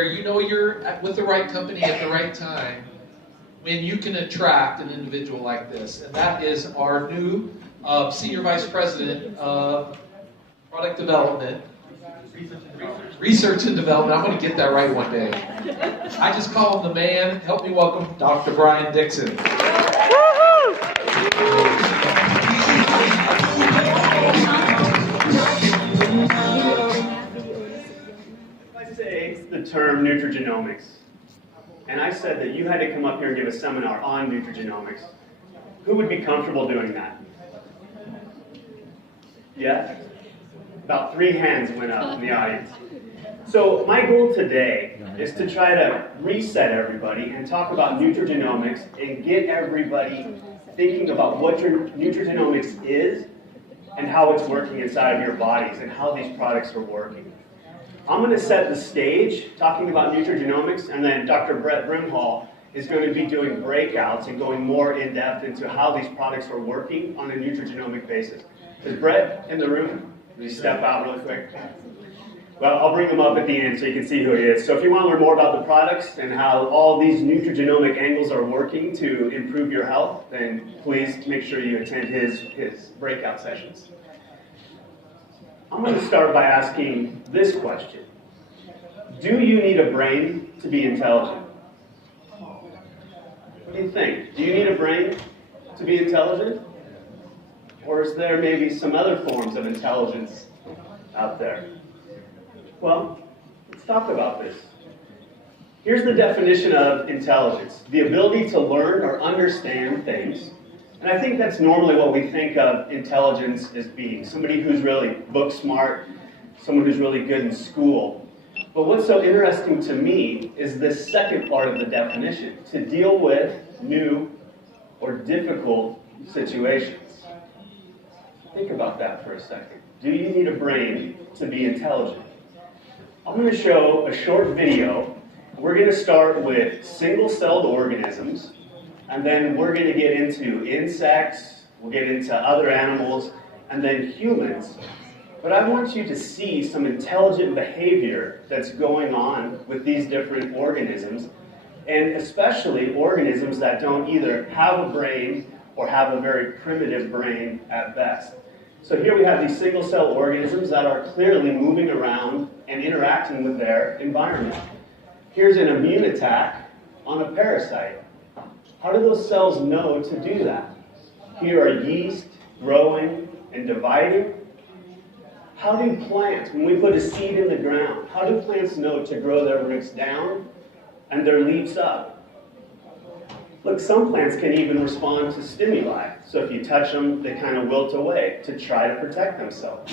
where you know you're with the right company at the right time when you can attract an individual like this. And that is our new Senior Vice President of Product Development, Research and Development. I'm going to get that right one day. I just call him the man. Help me welcome Dr. Brian Dixon. I say the term nutrigenomics, and I said that you had to come up here and give a seminar on nutrigenomics, who would be comfortable doing that? Yeah? About 3 hands went up in the audience. So my goal today is to try to reset everybody and talk about nutrigenomics and get everybody thinking about what your nutrigenomics is and how it's working inside of your bodies and how these products are working. I'm going to set the stage talking about nutrigenomics, and then Dr. Brett Brimhall is going to be doing breakouts and going more in depth into how these products are working on a nutrigenomic basis. Is Brett in the room? Can you step out real quick? Well, I'll bring him up at the end so you can see who he is. So if you want to learn more about the products and how all these nutrigenomic angles are working to improve your health, then please make sure you attend his breakout sessions. I'm going to start by asking this question. Do you need a brain to be intelligent? What do you think? Do you need a brain to be intelligent? Or is there maybe some other forms of intelligence out there? Well, let's talk about this. Here's the definition of intelligence: the ability to learn or understand things. And I think that's normally what we think of intelligence as being. Somebody who's really book smart, someone who's really good in school. But what's so interesting to me is this second part of the definition: to deal with new or difficult situations. Think about that for a second. Do you need a brain to be intelligent? I'm going to show a short video. We're going to start with single-celled organisms, and then we're going to get into insects, we'll get into other animals, and then humans. But I want you to see some intelligent behavior that's going on with these different organisms, and especially organisms that don't either have a brain or have a very primitive brain at best. So here we have these single-cell organisms that are clearly moving around and interacting with their environment. Here's an immune attack on a parasite. How do those cells know to do that? Here are yeast growing and dividing. How do plants, when we put a seed in the ground, how do plants know to grow their roots down and their leaves up? Look, some plants can even respond to stimuli. So if you touch them, they kind of wilt away to try to protect themselves.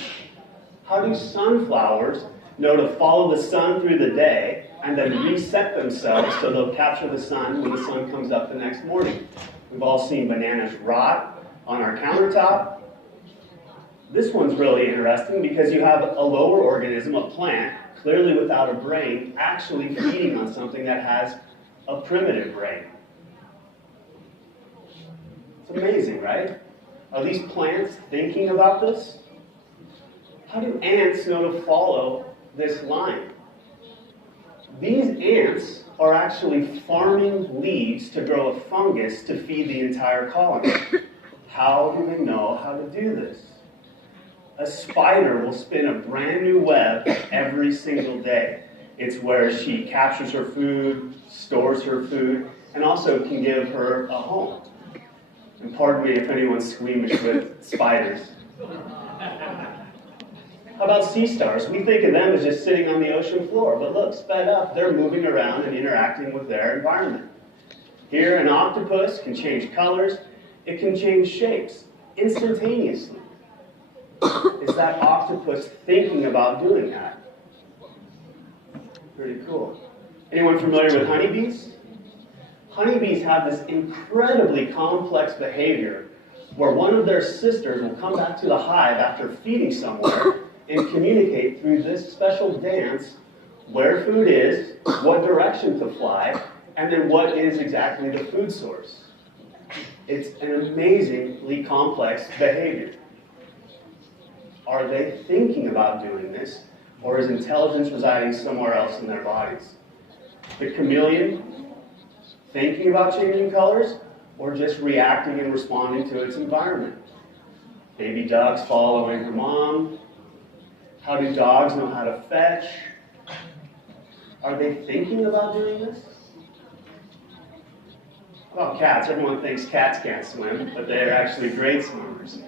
How do sunflowers know to follow the sun through the day and then reset themselves so they'll capture the sun when the sun comes up the next morning? We've all seen bananas rot on our countertop. This one's really interesting because you have a lower organism, a plant, clearly without a brain, actually feeding on something that has a primitive brain. It's amazing, right? Are these plants thinking about this? How do ants know to follow this line? These ants are actually farming leaves to grow a fungus to feed the entire colony. How do they know how to do this? A spider will spin a brand new web every single day. It's where she captures her food, stores her food, and also can give her a home. And pardon me if anyone's squeamish with spiders. How about sea stars? We think of them as just sitting on the ocean floor, but look, sped up, they're moving around and interacting with their environment. Here, an octopus can change colors, it can change shapes instantaneously. Is that octopus thinking about doing that? Pretty cool. Anyone familiar with honeybees? Honeybees have this incredibly complex behavior where one of their sisters will come back to the hive after feeding somewhere and communicate through this special dance where food is, what direction to fly, and then what is exactly the food source. It's an amazingly complex behavior. Are they thinking about doing this, or is intelligence residing somewhere else in their bodies? The chameleon, thinking about changing colors, or just reacting and responding to its environment? Baby ducks following her mom. How do dogs know how to fetch? Are they thinking about doing this? How about cats? Everyone thinks cats can't swim, but they're actually great swimmers.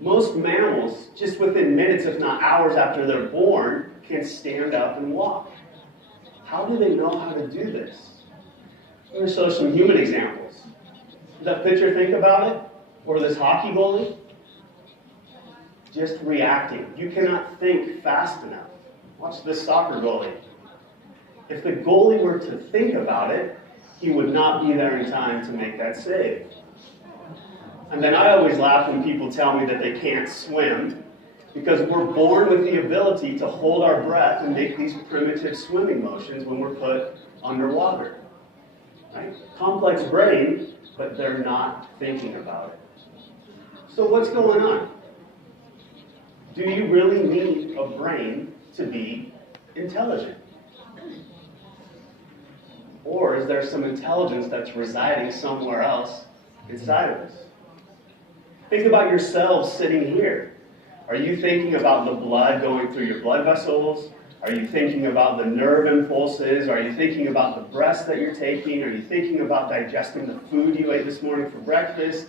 Most mammals, just within minutes, if not hours after they're born, can stand up and walk. How do they know how to do this? I'm going to show some human examples. Does that picture think about it? Or this hockey goalie? Just reacting. You cannot think fast enough. Watch this soccer goalie. If the goalie were to think about it, he would not be there in time to make that save. And then I always laugh when people tell me that they can't swim, because we're born with the ability to hold our breath and make these primitive swimming motions when we're put underwater. Right? Complex brain, but they're not thinking about it. So what's going on? Do you really need a brain to be intelligent? Or is there some intelligence that's residing somewhere else inside of us? Think about yourselves sitting here. Are you thinking about the blood going through your blood vessels? Are you thinking about the nerve impulses? Are you thinking about the breaths that you're taking? Are you thinking about digesting the food you ate this morning for breakfast?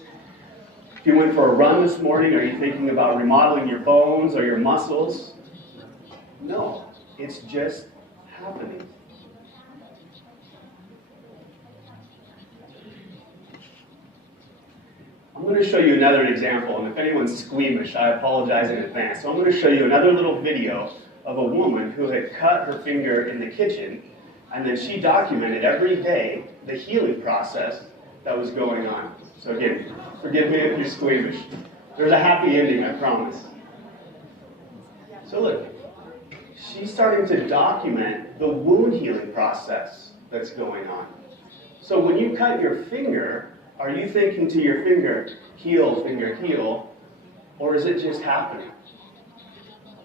If you went for a run this morning, are you thinking about remodeling your bones or your muscles? No, it's just happening. I'm going to show you another example, and if anyone's squeamish, I apologize in advance. So I'm going to show you another little video of a woman who had cut her finger in the kitchen, and then she documented every day the healing process that was going on. So again, forgive me if you're squeamish. There's a happy ending, I promise. So look, she's starting to document the wound healing process that's going on. So when you cut your finger, are you thinking to your finger, heal, or is it just happening?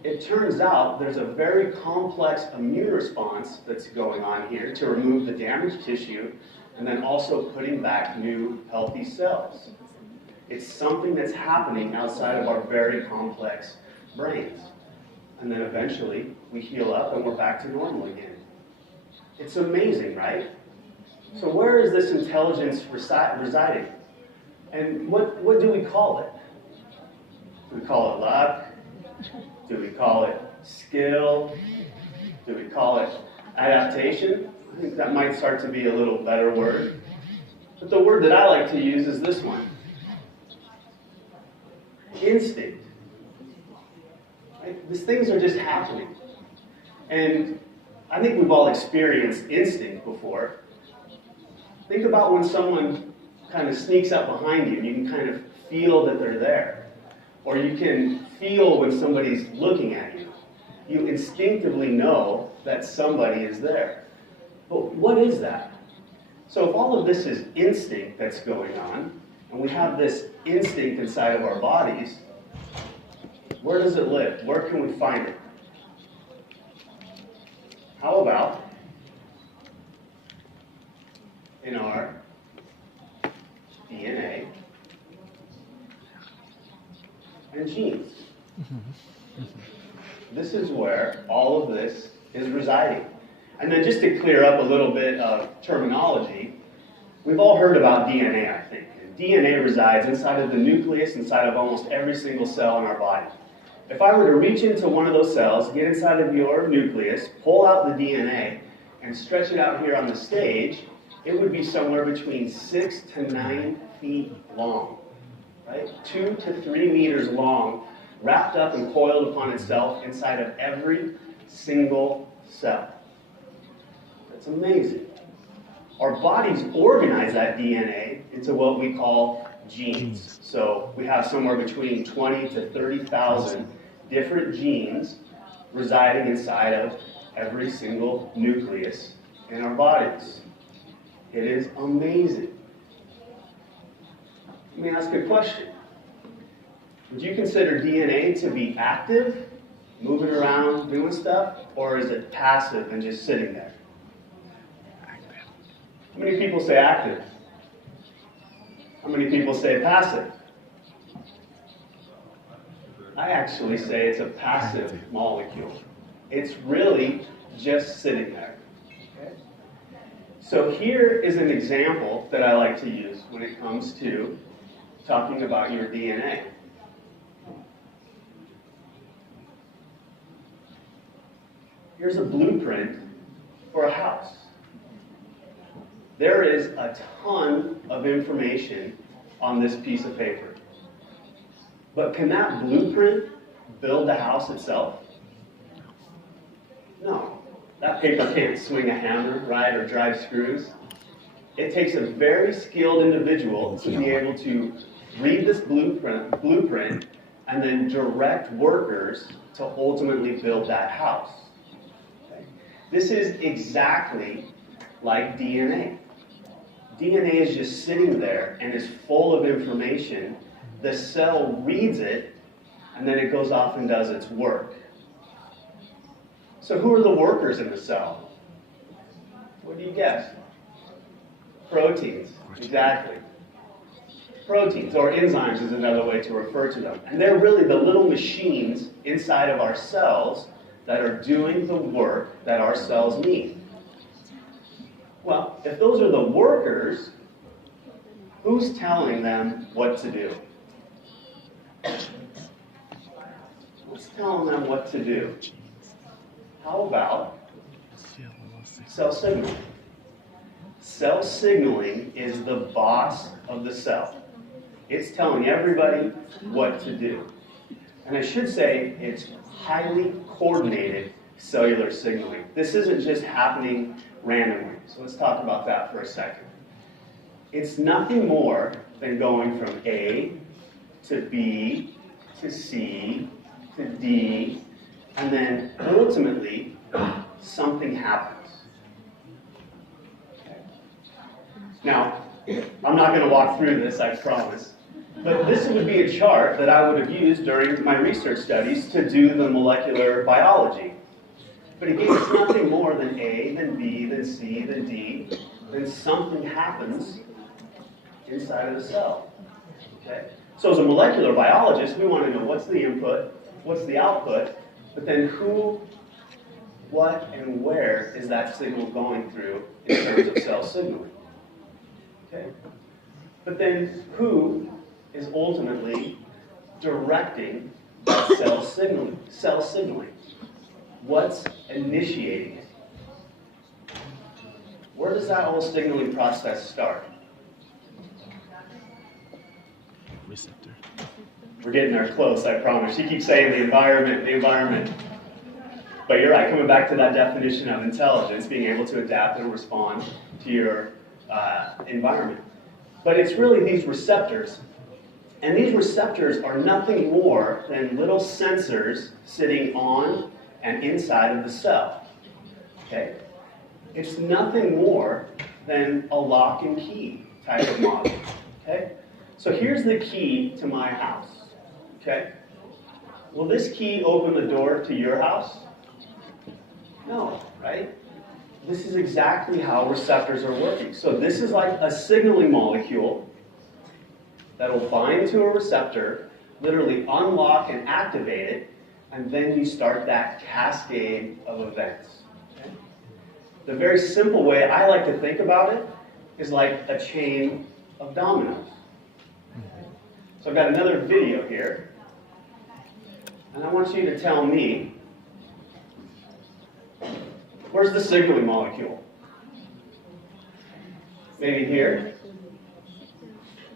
It turns out there's a very complex immune response that's going on here to remove the damaged tissue and then also putting back new healthy cells. It's something that's happening outside of our very complex brains. And then eventually we heal up and we're back to normal again. It's amazing, right? So where is this intelligence residing? And what do we call it? Do we call it luck? Do we call it skill? Do we call it adaptation? I think that might start to be a little better word. But the word that I like to use is this one. Instinct. Right? These things are just happening. And I think we've all experienced instinct before. Think about when someone kind of sneaks up behind you and you can kind of feel that they're there. Or you can feel when somebody's looking at you. You instinctively know that somebody is there. But what is that? So if all of this is instinct that's going on, and we have this instinct inside of our bodies, where does it live? Where can we find it? How about in our DNA and genes? This is where all of this is residing. And then just to clear up a little bit of terminology, we've all heard about DNA, I think. And DNA resides inside of the nucleus, inside of almost every single cell in our body. If I were to reach into one of those cells, get inside of your nucleus, pull out the DNA, and stretch it out here on the stage, it would be somewhere between 6 to 9 feet long, right? 2 to 3 meters long, wrapped up and coiled upon itself inside of every single cell. That's amazing. Our bodies organize that DNA into what we call genes. So we have somewhere between 20 to 30,000 different genes residing inside of every single nucleus in our bodies. It is amazing. Let me ask a question. Would you consider DNA to be active, moving around, doing stuff, or is it passive and just sitting there? How many people say active? How many people say passive? I actually say it's a passive molecule. It's really just sitting there. Okay? So here is an example that I like to use when it comes to talking about your DNA. Here's a blueprint for a house. There is a ton of information on this piece of paper. But can that blueprint build the house itself? No. That paper can't swing a hammer, right, or drive screws. It takes a very skilled individual to be able to read this blueprint and then direct workers to ultimately build that house. Okay? This is exactly like DNA. DNA is just sitting there and is full of information. The cell reads it, and then it goes off and does its work. So who are the workers in the cell? What do you guess? Proteins, exactly. Proteins, or enzymes is another way to refer to them. And they're really the little machines inside of our cells that are doing the work that our cells need. Well, if those are the workers, who's telling them what to do? Who's telling them what to do? How about cell signaling? Cell signaling is the boss of the cell. It's telling everybody what to do. And I should say it's highly coordinated cellular signaling. This isn't just happening randomly. So let's talk about that for a second. It's nothing more than going from A to B to C to D, and then ultimately something happens. Okay. Now, I'm not going to walk through this, I promise, but this would be a chart that I would have used during my research studies to do the molecular biology. But again, it's nothing more than A, then B, then C, then D, then something happens inside of the cell. Okay? So as a molecular biologist, we want to know what's the input, what's the output, but then who, what, and where is that signal going through in terms of cell signaling. Okay? But then who is ultimately directing cell signaling? What's initiating it? Where does that whole signaling process start? Receptor. We're getting there close, I promise. She keeps saying the environment. But you're right, coming back to that definition of intelligence, being able to adapt and respond to your environment. But it's really these receptors. And these receptors are nothing more than little sensors sitting on and inside of the cell. Okay? It's nothing more than a lock and key type of model. Okay? So here's the key to my house. Okay? Will this key open the door to your house? No, right? This is exactly how receptors are working. So this is like a signaling molecule that will bind to a receptor, literally unlock and activate it, and then you start that cascade of events. Okay? The very simple way I like to think about it is like a chain of dominoes. So I've got another video here, and I want you to tell me, where's the signaling molecule? Maybe here.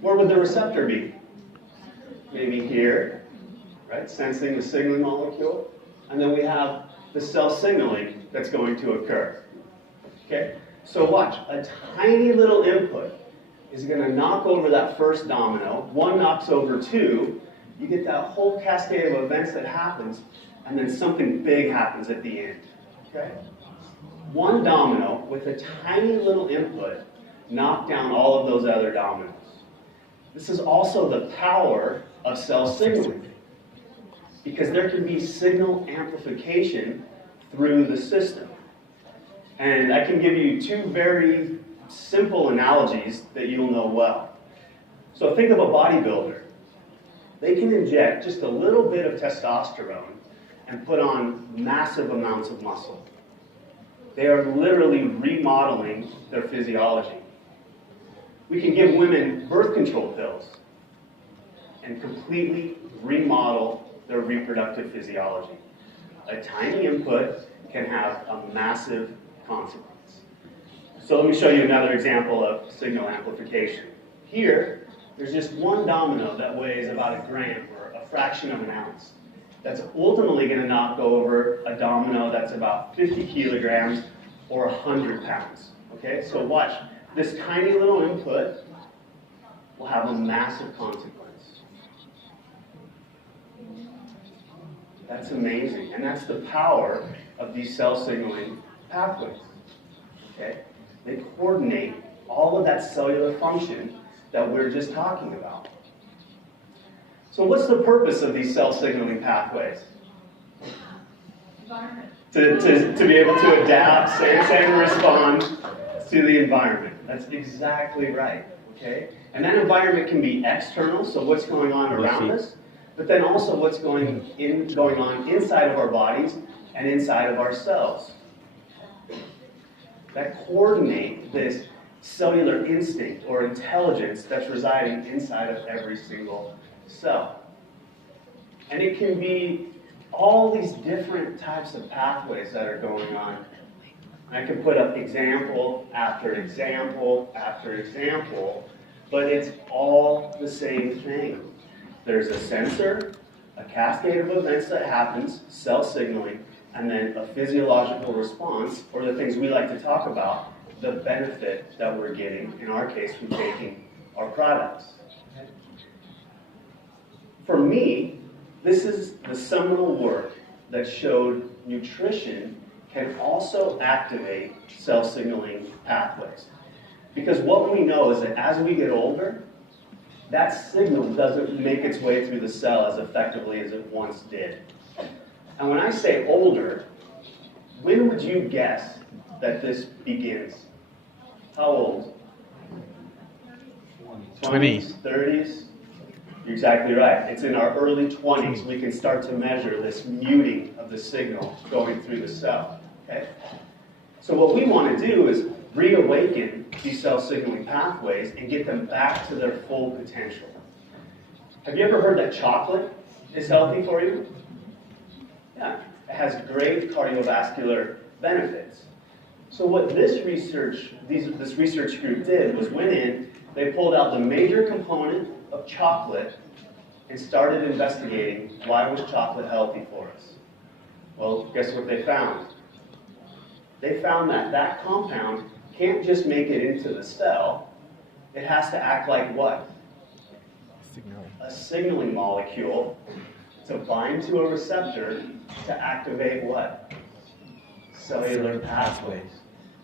Where would the receptor be? Maybe here, right? Sensing the signaling molecule. And then we have the cell signaling that's going to occur. Okay? So watch, a tiny little input is going to knock over that first domino. One knocks over two. You get that whole cascade of events that happens, and then something big happens at the end. Okay? One domino with a tiny little input knocked down all of those other dominoes. This is also the power of cell signaling. because there can be signal amplification through the system. And I can give you two very simple analogies that you'll know well. So think of a bodybuilder. They can inject just a little bit of testosterone and put on massive amounts of muscle. They are literally remodeling their physiology. We can give women birth control pills and completely remodel their reproductive physiology. A tiny input can have a massive consequence. So let me show you another example of signal amplification. Here, there's just one domino that weighs about 1 gram or a fraction of an ounce. That's ultimately going to knock over a domino that's about 50 kilograms or 100 pounds. Okay, so watch. This tiny little input will have a massive consequence. That's amazing, and that's the power of these cell signaling pathways. Okay, they coordinate all of that cellular function that we're just talking about. So what's the purpose of these cell signaling pathways? Environment. To be able to adapt, sense, and respond to the environment. That's exactly right. Okay? And that environment can be external, so what's going on around us, but then also what's going on inside of our bodies and inside of our cells. That coordinate this cellular instinct or intelligence that's residing inside of every single cell. And it can be all these different types of pathways that are going on. I can put up example after example after example, but it's all the same thing. There's a sensor, a cascade of events that happens, cell signaling, and then a physiological response, or the things we like to talk about, the benefit that we're getting, in our case, from taking our products. For me, this is the seminal work that showed nutrition can also activate cell signaling pathways. Because what we know is that as we get older, that signal doesn't make its way through the cell as effectively as it once did. And when I say older, when would you guess that this begins? How old? 20s, 30s? You're exactly right. It's in our early 20s we can start to measure this muting of the signal going through the cell. Okay? So what we want to do is reawaken these cell signaling pathways and get them back to their full potential. Have you ever heard that chocolate is healthy for you? Yeah, it has great cardiovascular benefits. So what this research group did was went in, they pulled out the major component of chocolate and started investigating why was chocolate healthy for us. Well, guess what they found? They found that that compound can't just make it into the cell, it has to act like what? A signaling molecule to bind to a receptor to activate what? Cellular pathways.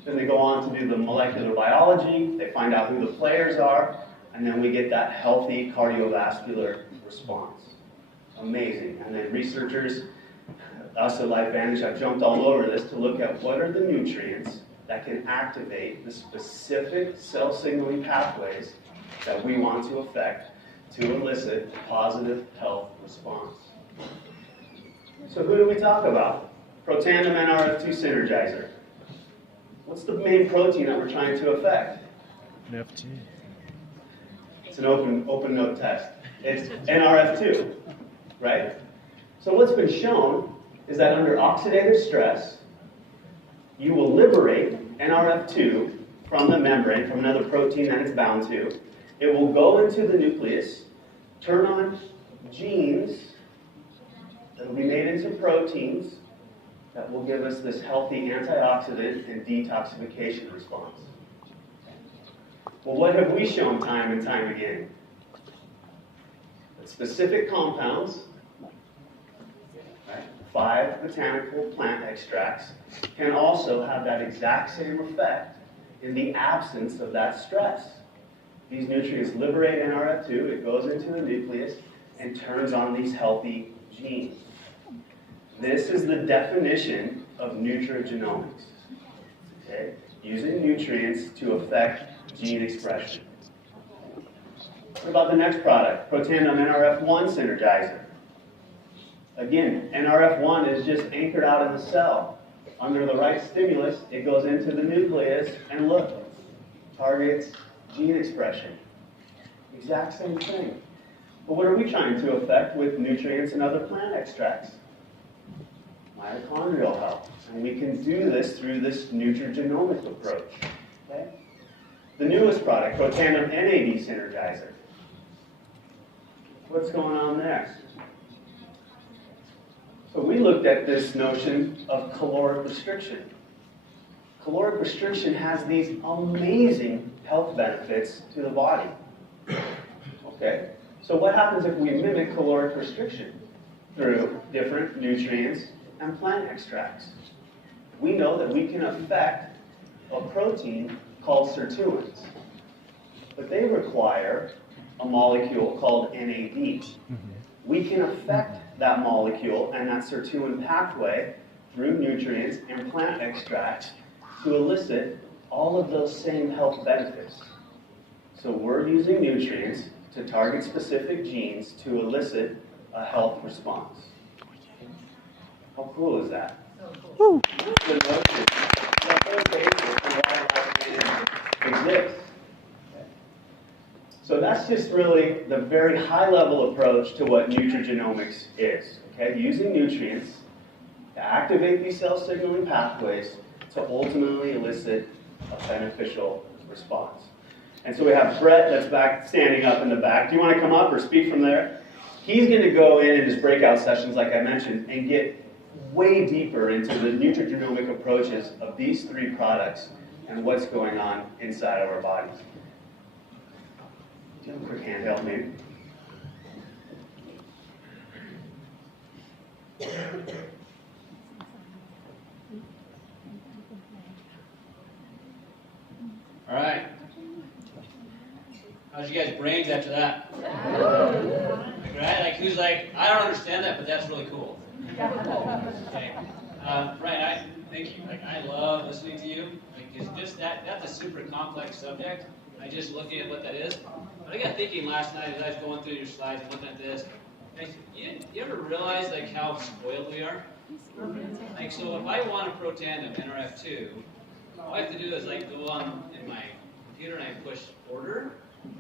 Then they go on to do the molecular biology, they find out who the players are, and then we get that healthy cardiovascular response. Amazing. And then researchers, us at LifeVantage, have jumped all over this to look at what are the nutrients that can activate the specific cell signaling pathways that we want to affect to elicit a positive health response. So who do we talk about? Protandim NRF2 synergizer. What's the main protein that we're trying to affect? NRF2. It's an open note test. It's NRF2, right? So what's been shown is that under oxidative stress, you will liberate NRF2 from the membrane, from another protein that it's bound to. It will go into the nucleus, turn on genes that will be made into proteins that will give us this healthy antioxidant and detoxification response. Well, what have we shown time and time again? That specific compounds, right, 5 botanical plant extracts, can also have that exact same effect in the absence of that stress. These nutrients liberate NRF2, it goes into the nucleus, and turns on these healthy genes. This is the definition of nutrigenomics. Okay? Using nutrients to affect gene expression. What about the next product? Protandim NRF1 synergizer. Again, NRF1 is just anchored out in the cell. Under the right stimulus, it goes into the nucleus and look, targets gene expression. Exact same thing. But what are we trying to affect with nutrients and other plant extracts? Mitochondrial health. And we can do this through this nutrigenomic approach. Okay? The newest product, Protandim NAD synergizer. What's going on there? So we looked at this notion of caloric restriction. Caloric restriction has these amazing health benefits to the body. Okay? So what happens if we mimic caloric restriction through different nutrients and plant extracts? We know that we can affect a protein called sirtuins, but they require a molecule called NAD. We can affect that molecule and that sirtuin pathway through nutrients and plant extracts to elicit all of those same health benefits. So we're using nutrients to target specific genes to elicit a health response. How cool is that? Woo. The notion, the whole basis for why life exists. So that's just really the very high-level approach to what nutrigenomics is. Okay? Using nutrients to activate these cell signaling pathways to ultimately elicit a beneficial response. And so we have Brett that's back, standing up in the back. Do you want to come up or speak from there? He's going to go in his breakout sessions, like I mentioned, and get way deeper into the nutrigenomic approaches of these three products and what's going on inside of our bodies. Do you have a quick handheld, maybe? All right. How's you guys' brains after that? Like, right? Like, who's like, I don't understand that, but that's really cool. Okay. Right, thank you. Like, I love listening to you. Like, it's just that's a super complex subject. I just looking at what that is. But I got thinking last night as I was going through your slides and looking at this. Like, you ever realize like how spoiled we are? Like, so if I want a Protandim NRF2, all I have to do is like go on in my computer and I push order,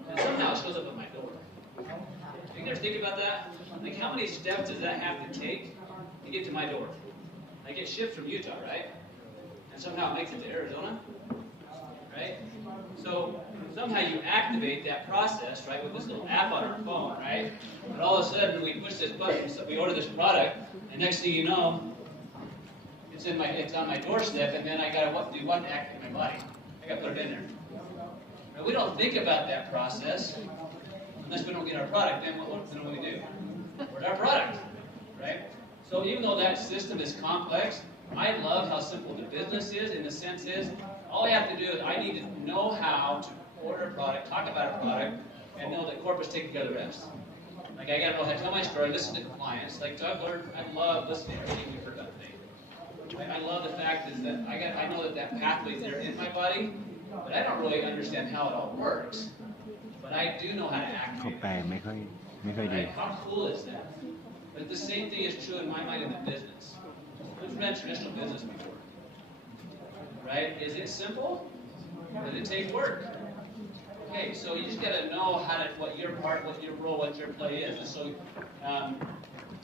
and somehow it shows up at my door. You ever think about that? Like, how many steps does that have to take to get to my door? I get shipped from Utah, right? And somehow it makes it to Arizona, right? So somehow you activate that process, right, with this little app on our phone, right? And all of a sudden we push this button, so we order this product, and next thing you know, it's on my doorstep, and then I gotta do one act in my body. I gotta put it in there. Now, we don't think about that process unless we don't get our product. Then what do we do? Where's our product, right? So even though that system is complex, I love how simple the business is. In the sense is, all I have to do is I need to know how to order a product, talk about a product, and know that corporate's taking care of the rest. Like, I gotta know how to tell my story, listen to clients. Like Doug learned, I love listening to everything we've heard about today. I love the fact is that I know that pathway is there in my body, but I don't really understand how it all works. But I do know how to activate it. Right? How cool is that? But the same thing is true in my mind in the business. Who's ran traditional business before? Right? Is it simple? Or does it take work? Okay, so you just got to know what your part, what your role, what your play is. And so,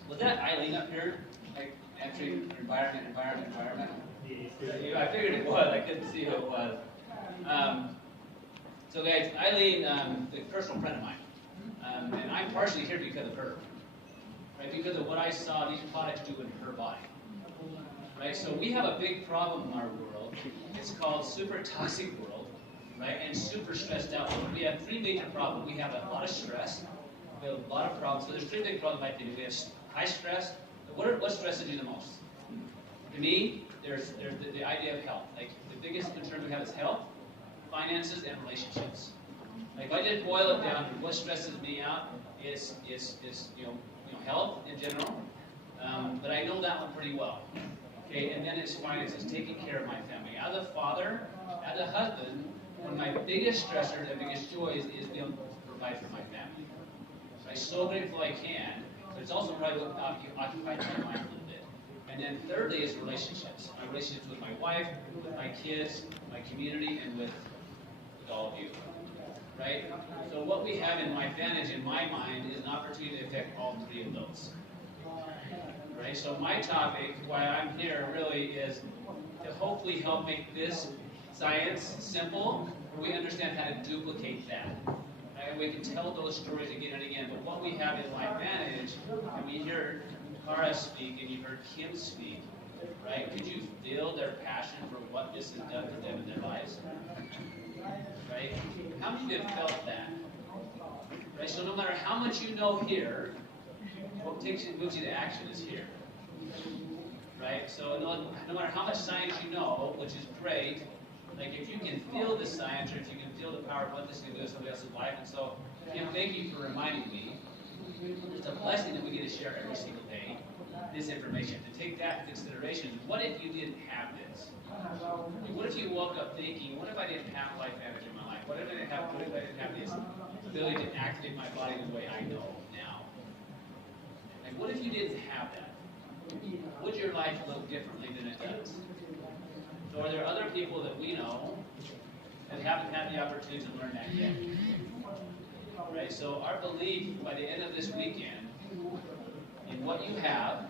was that Eileen up here? Like, entering environment? I figured it was. I couldn't see who it was. So guys, Eileen, a personal friend of mine. And I'm partially here because of her. Right? Because of what I saw these products do in her body. Right? So we have a big problem in our world. It's called super toxic world, right? And super stressed out world. We have three major problems. We have a lot of stress. We have a lot of problems. So there's three big problems I think. We have high stress. What stresses you the most? To me, there's the idea of health. Like, the biggest concern we have is health, finances, and relationships. Like, if I just boil it down to what stresses me out is health in general, But I know that one pretty well. Okay, and then it's finances, taking care of my family. As a father, as a husband, one of my biggest stressors and biggest joys is being able to provide for my family. So I'm so grateful I can, but it's also probably what occupies my mind a little bit. And then thirdly is relationships. My relationships with my wife, with my kids, my community, and with all of you. Right? So what we have in my advantage in my mind is an opportunity to affect all three of those. Right? So my topic, why I'm here really is to hopefully help make this science simple, where we understand how to duplicate that. Right? And we can tell those stories again and again. But what we have in my advantage, and we hear Cara speak and you heard Kim speak, right? Could you feel their passion for what this has done for them in their lives? Right? How many of you have felt that? Right? So no matter how much you know here, what moves you to action is here. Right? So no matter how much science you know, which is great, like if you can feel the science or if you can feel the power of what this can do in somebody else's life, and so Kim, thank you for reminding me. It's a blessing that we get to share every single day this information. To take that into consideration, what if you didn't have this? What if you woke up thinking, what if I didn't have life advantage in my life? What if I didn't have this ability to activate my body the way I know now? Like, what if you didn't have that? Would your life look differently than it does? So are there other people that we know that haven't had the opportunity to learn that yet? Right? So our belief by the end of this weekend in what you have,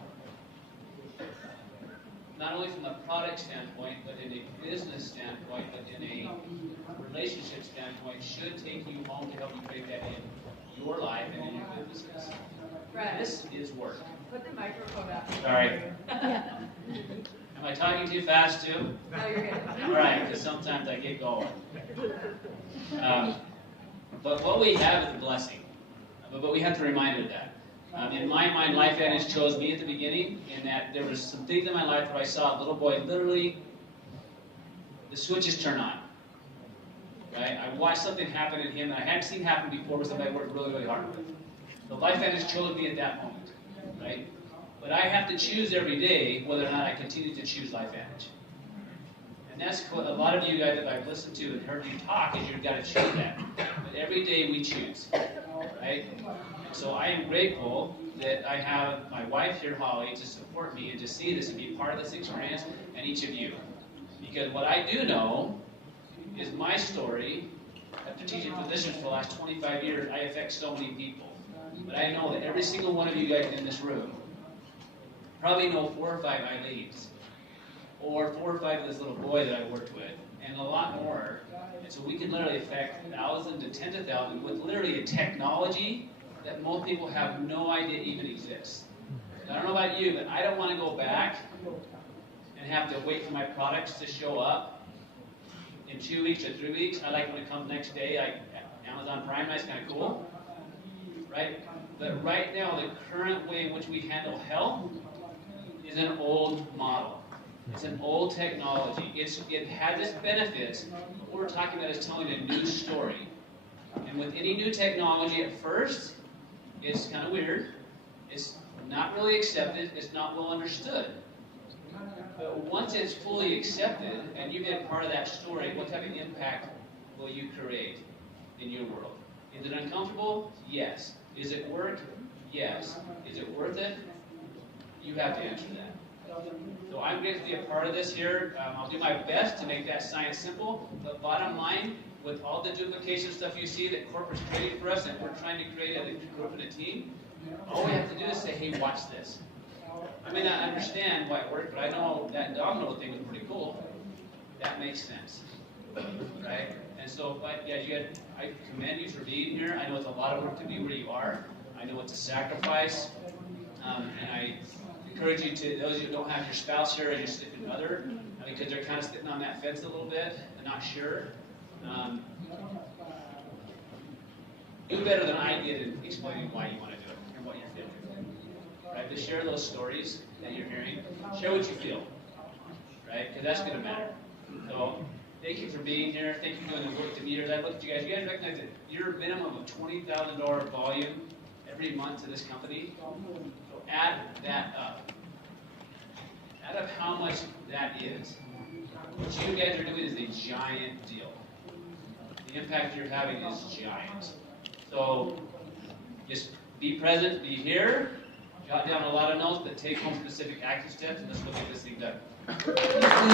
not only from a product standpoint, but in a business standpoint, but in a relationship standpoint, should take you home to help you create that in your life and in your businesses. Right. This is work. Put the microphone up. Sorry. Am I talking too fast too? No, you're good. All right, because sometimes I get going. But what we have is a blessing. But we have to remind of that. In my mind, Life Advantage chose me at the beginning, in that there was some things in my life where I saw a little boy literally, the switches turn on. Right? I watched something happen in him that I hadn't seen happen before with somebody I worked really, really hard with. So Life Advantage chose me at that moment. Right? But I have to choose every day whether or not I continue to choose Life Advantage. And that's what a lot of you guys that I've listened to and heard you talk is you've got to choose that. But every day we choose. Right? And so I am grateful that I have my wife here, Holly, to support me and to see this and be part of this experience, and each of you. Because what I do know is my story. After teaching physicians for the last 25 years, I affect so many people. But I know that every single one of you guys in this room probably know 4 or 5 Eileens, or 4 or 5 of this little boy that I worked with, and a lot more. And so we can literally affect thousands to tens of thousands with literally a technology that most people have no idea even exists. Now, I don't know about you, but I don't want to go back and have to wait for my products to show up in 2 weeks or 3 weeks. I like when it comes next day, like Amazon Prime, that's kind of cool. Right? But right now, the current way in which we handle health is an old model. It's an old technology. It has its benefits, but what we're talking about is telling a new story. And with any new technology at first, it's kind of weird. It's not really accepted. It's not well understood. But once it's fully accepted and you've been part of that story, what type of impact will you create in your world? Is it uncomfortable? Yes. Is it work? Yes. Is it worth it? You have to answer that. So I'm going to be a part of this here. I'll do my best to make that science simple. But bottom line, with all the duplication stuff you see that corporate's creating for us and we're trying to create as a group and a team, all we have to do is say, hey, watch this. I may not understand why it worked, but I know that domino thing was pretty cool. That makes sense. Right? And so, but yeah, I commend you for being here. I know it's a lot of work to be where you are. I know it's a sacrifice. And I encourage you to, those of you who don't have your spouse here or your significant other, because they're kind of sitting on that fence a little bit and not sure. Do better than I did in explaining why you want to do it and what you're feeling. Right? But share those stories that you're hearing. Share what you feel. Right? Because that's going to matter. So, thank you for being here. Thank you for doing the work to be here. I look at you guys. You guys recognize that your minimum of $20,000 volume every month to this company. So add that up. Add up how much that is. What you guys are doing is a giant deal. The impact you're having is giant. So just be present, be here, jot down a lot of notes, but take home specific action steps, and let's go get this thing done.